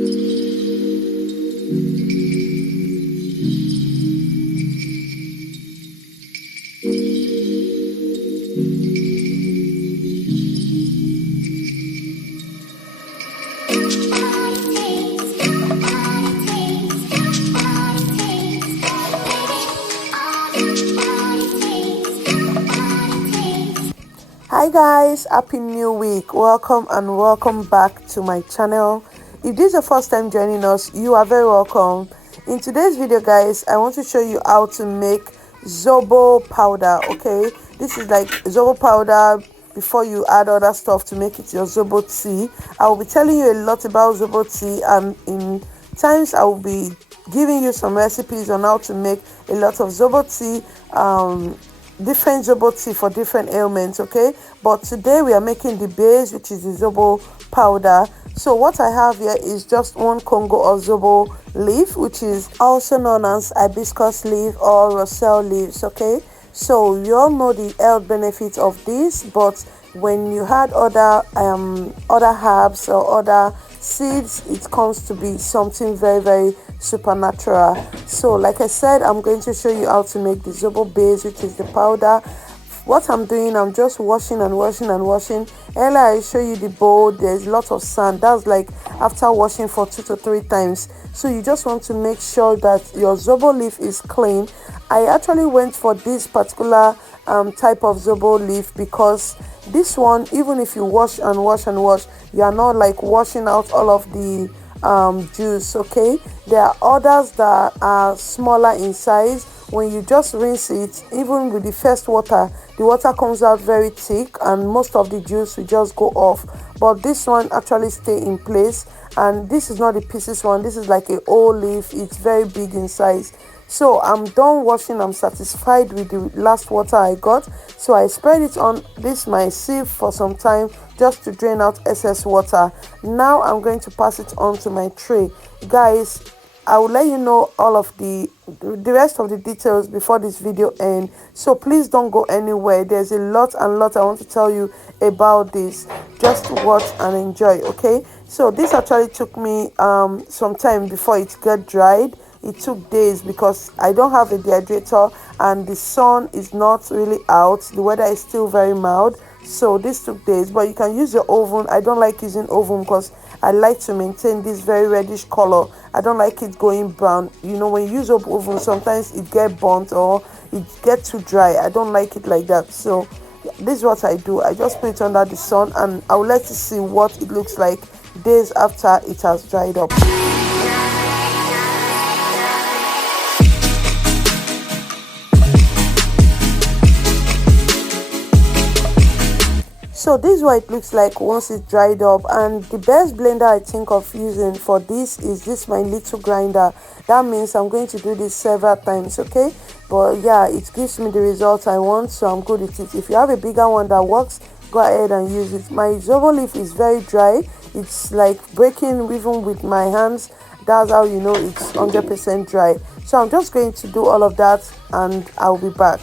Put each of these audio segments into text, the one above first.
Hi guys, happy new week. Welcome and welcome back to my channel. If this is the first time joining us, you are very welcome. In today's video guys, I want to show you how to make Zobo powder. Okay, this is like Zobo powder before you add other stuff to make it your Zobo tea. I will be telling you a lot about Zobo tea, and in times I will be giving you some recipes on how to make a lot of Zobo tea, different Zobo tea for different ailments. Okay, but today we are making the base, which is the Zobo powder. So what I have here is just 1 Congo of Zobo leaf, which is also known as hibiscus leaf or Sorrel leaves. Okay, so you all know the health benefits of this, but when you had other herbs or other seeds, it comes to be something very supernatural. So like I said, I'm going to show you how to make the Zobo base, which is the powder. What I'm doing, I'm just washing and washing and washing. Earlier I show you the bowl, there's lots of sand. That's like after washing for 2 to 3 times. So you just want to make sure that your Zobo leaf is clean. I actually went for this particular type of Zobo leaf because this one, even if you wash and wash and wash, you are not like washing out all of the juice. Okay, there are others that are smaller in size. When you just rinse it, even with the first water, the water comes out very thick and most of the juice will just go off, but this one actually stay in place. And this is not the pieces one, this is like a whole leaf. It's very big in size. So I'm done washing. I'm satisfied with the last water I got, so I spread it on this my sieve for some time just to drain out excess water. Now I'm going to pass it on to my tray. Guys, I will let you know all of the rest of the details before this video ends, so please don't go anywhere. There's a lot I want to tell you about this. Just watch and enjoy. Okay, so this actually took me some time before it got dried. It took days because I don't have a dehydrator and the sun is not really out. The weather is still very mild, so this took days. But you can use your oven. I don't like using oven because I like to maintain this very reddish color. I don't like it going brown. You know, when you use up oven, sometimes it get burnt or it get too dry. I don't like it like that. So this is what I do. I just put it under the sun and I would like to see what it looks like days after it has dried up. So this is what it looks like once it's dried up. And the best blender I think of using for this is this my little grinder. That means I'm going to do this several times. Okay, but yeah, it gives me the result I want, so I'm good with it. If you have a bigger one that works, go ahead and use it. My Zobo leaf is very dry. It's like breaking even with my hands. That's how you know it's 100% dry. So I'm just going to do all of that and I'll be back.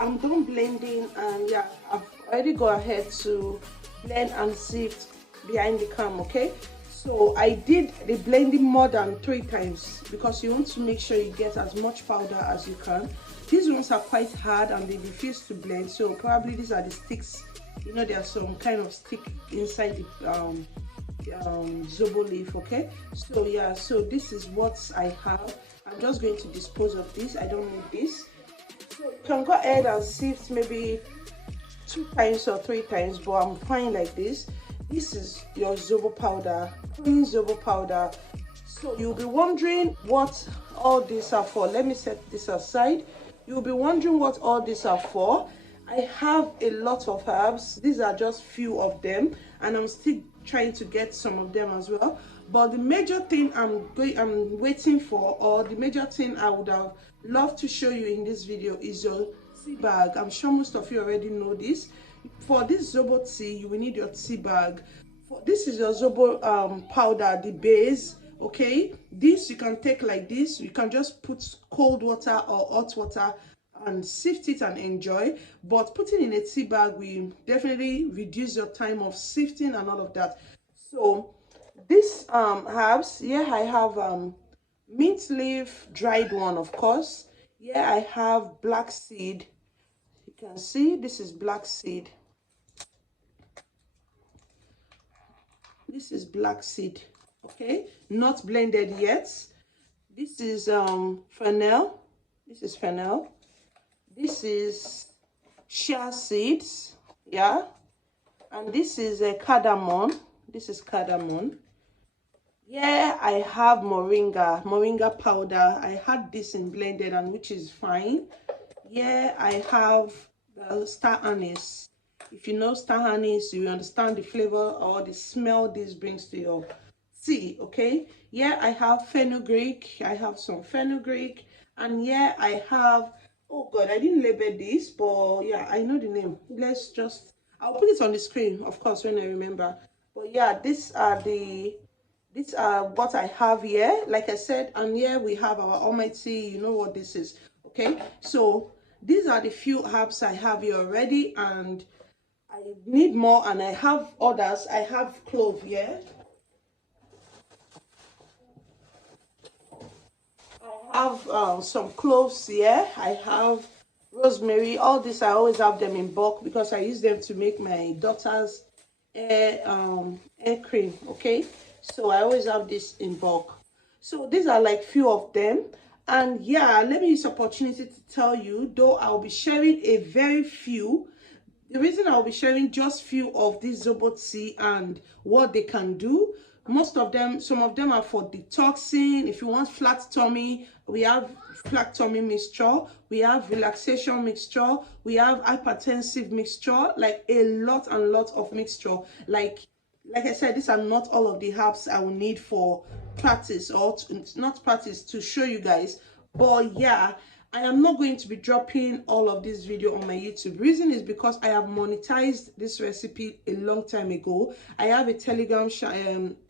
I'm done blending, and yeah, I've already go ahead to blend and sift behind the cam. Okay, so I did the blending more than 3 times because you want to make sure you get as much powder as you can. These ones are quite hard and they refuse to blend, so probably these are the sticks. You know, there's some kind of stick inside the Zobo leaf. Okay, so yeah, so this is what I have. I'm just going to dispose of this. I don't need this. So you can go ahead and sift maybe 2 times or 3 times, but I'm fine like this. This is your Zobo powder, clean Zobo powder. So you'll be wondering what all these are for. Let me set this aside. You'll be wondering what all these are for. I have a lot of herbs. These are just few of them, and I'm still trying to get some of them as well. But the major thing I'm waiting for, or the major thing I would have loved to show you in this video, is your tea bag. I'm sure most of you already know this. For this Zobo tea, you will need your tea bag. This is your Zobo powder, the base. Okay, this you can take like this. You can just put cold water or hot water and sift it and enjoy. But putting in a tea bag will definitely reduce your time of sifting and all of that. So this herbs, yeah, I have mint leaf, dried one, of course. Yeah, I have black seed. You can see this is black seed. This is black seed, okay, not blended yet. This is fennel. This is fennel. This is chia seeds, yeah. And this is a cardamom. This is cardamom. Yeah, I have moringa powder. I had this in blended, and which is fine. Yeah, I have the star anise. If you know star anise, you understand the flavor or the smell this brings to your tea, okay? Yeah, I have fenugreek. I have some fenugreek. And yeah, I have, oh God, I didn't label this, but yeah, I know the name. I'll put it on the screen, of course, when I remember. But yeah, these are what I have here. Like I said, and here we have our almighty, you know what this is, okay? So these are the few herbs I have here already, and I need more, and I have others. I have clove here. I have some cloves here. I have rosemary. All this I always have them in bulk because I use them to make my daughter's hair cream, okay? So I always have this in bulk. So these are like few of them. And yeah, let me use opportunity to tell you, though I'll be sharing a very few. The reason I'll be sharing just few of these Zobo tea and what they can do, most of them, some of them are for detoxing. If you want flat tummy, we have flat tummy mixture, we have relaxation mixture, we have hypertensive mixture, like a lot and lot of mixture. Like I said, these are not all of the herbs I will need for practice, or not practice, to show you guys. But yeah, I am not going to be dropping all of this video on my YouTube. Reason is because I have monetized this recipe a long time ago. I have a Telegram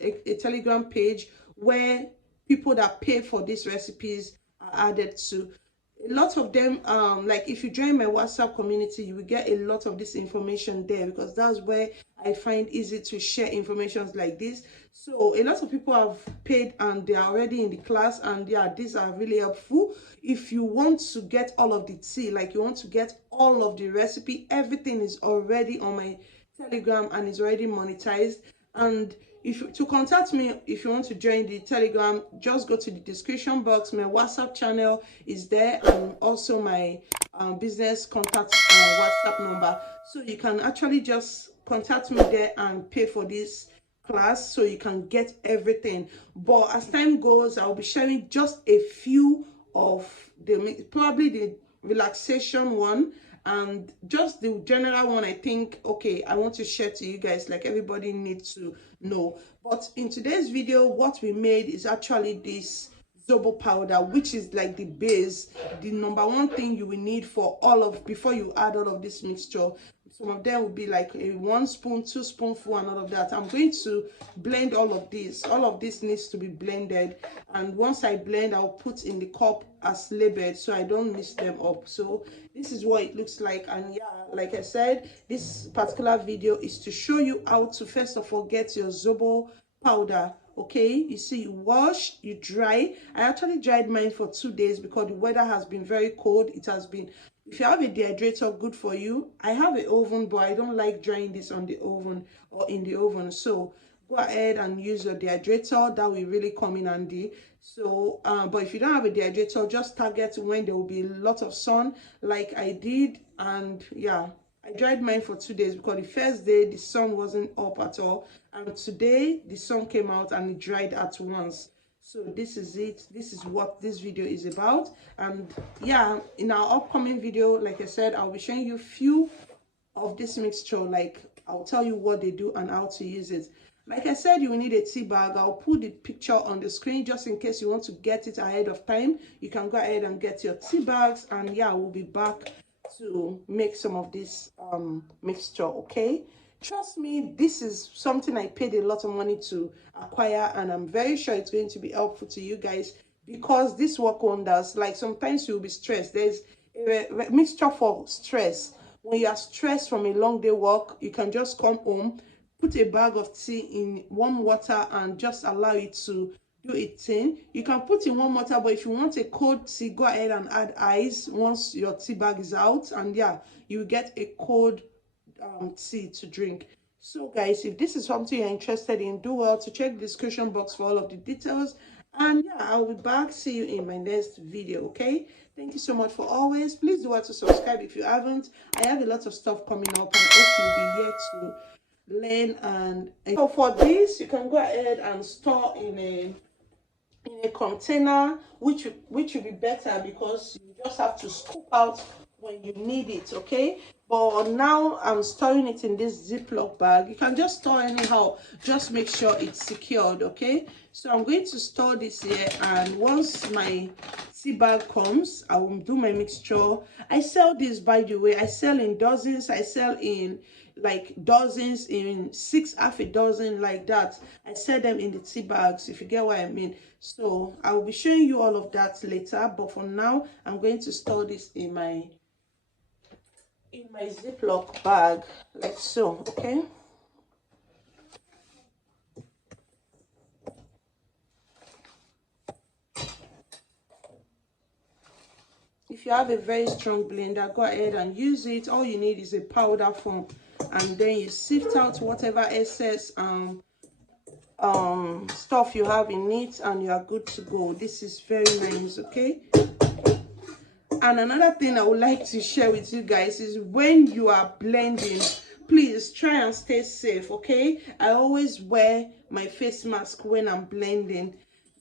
a Telegram page where people that pay for these recipes are added to. A lot of them, like if you join my WhatsApp community, you will get a lot of this information there, because that's where I find easy to share informations like this. So a lot of people have paid and they are already in the class, and yeah, these are really helpful. If you want to get all of the tea, like you want to get all of the recipe, everything is already on my Telegram and is already monetized. And if to contact me, if you want to join the Telegram, just go to the description box. My WhatsApp channel is there, and also my business contact WhatsApp number, so you can actually just contact me there and pay for this class, so you can get everything. But as time goes, I'll be sharing just a few of the, probably the relaxation one, and just the general one. I think, okay, I want to share to you guys, like everybody needs to know. But in today's video, what we made is actually this Zobo powder, which is like the base, the number one thing you will need for all of, before you add all of this mixture. Some of them will be like a 1 spoon, 2 spoonful, and all of that. I'm going to blend all of this. All of this needs to be blended, and once I blend, I'll put in the cup as labeled so I don't mix them up. So this is what it looks like. And yeah, like I said, this particular video is to show you how to first of all get your Zobo powder. Okay, you see, you wash, you dry. I actually dried mine for 2 days because the weather has been very cold. It has been, if you have a dehydrator, good for you. I have an oven, but I don't like drying this on the oven or in the oven. So go ahead and use your dehydrator. That will really come in handy. So but if you don't have a dehydrator, just target when there will be a lot of sun, like I did. And yeah, I dried mine for 2 days because the first day the sun wasn't up at all, and today the sun came out and it dried at once. So this is it. This is what this video is about. And yeah, in our upcoming video, like I said, I'll be showing you few of this mixture. Like I'll tell you what they do and how to use it. Like I said, you will need a tea bag. I'll put the picture on the screen just in case you want to get it ahead of time. You can go ahead and get your tea bags, and yeah, we'll be back to make some of this mixture. Okay, trust me, this is something I paid a lot of money to acquire, and I'm very sure it's going to be helpful to you guys, because this work wonders. Like sometimes you'll be stressed, there's a mixture for stress. When you are stressed from a long day work, you can just come home, put a bag of tea in warm water and just allow it to do its thing. You can put in warm water, but if you want a cold tea, go ahead and add ice once your tea bag is out, and yeah, you get a cold tea to drink. So guys, if this is something you're interested in, do well to check the description box for all of the details. And yeah, I'll be back. See you in my next video. Okay, thank you so much for always. Please do well to subscribe if you haven't. I have a lot of stuff coming up, and I hope you'll be here to learn. And so for this, you can go ahead and store in a container, which will be better because you just have to scoop out when you need it. Okay, but now I'm storing it in this Ziploc bag. You can just store anyhow, just make sure it's secured. Okay, so I'm going to store this here, and once my tea bag comes, I will do my mixture. I sell this, by the way. I sell in dozens. I sell in like dozens, in six, half a dozen, like that. I sell them in the tea bags, if you get what I mean. So I will be showing you all of that later, but for now I'm going to store this in my Ziploc bag, like so. Okay, if you have a very strong blender, go ahead and use it. All you need is a powder form, and then you sift out whatever excess stuff you have in it, and you are good to go. This is very nice. Okay, and another thing I would like to share with you guys is when you are blending, please try and stay safe. Okay, I always wear my face mask when I'm blending.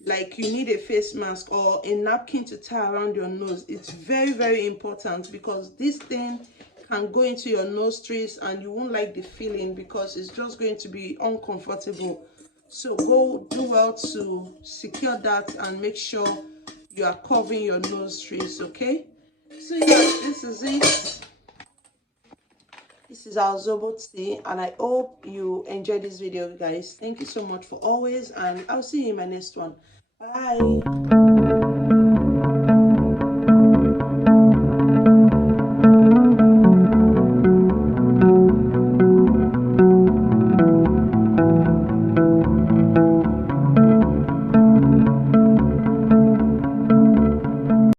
Like, you need a face mask or a napkin to tie around your nose. It's very, very important, because this thing can go into your nostrils and you won't like the feeling, because it's just going to be uncomfortable. So go do well to secure that and make sure you are covering your nostrils. Okay, so yeah, this is it. This is our Zobo tea, and I hope you enjoyed this video, guys. Thank you so much for always, and I'll see you in my next one. Bye.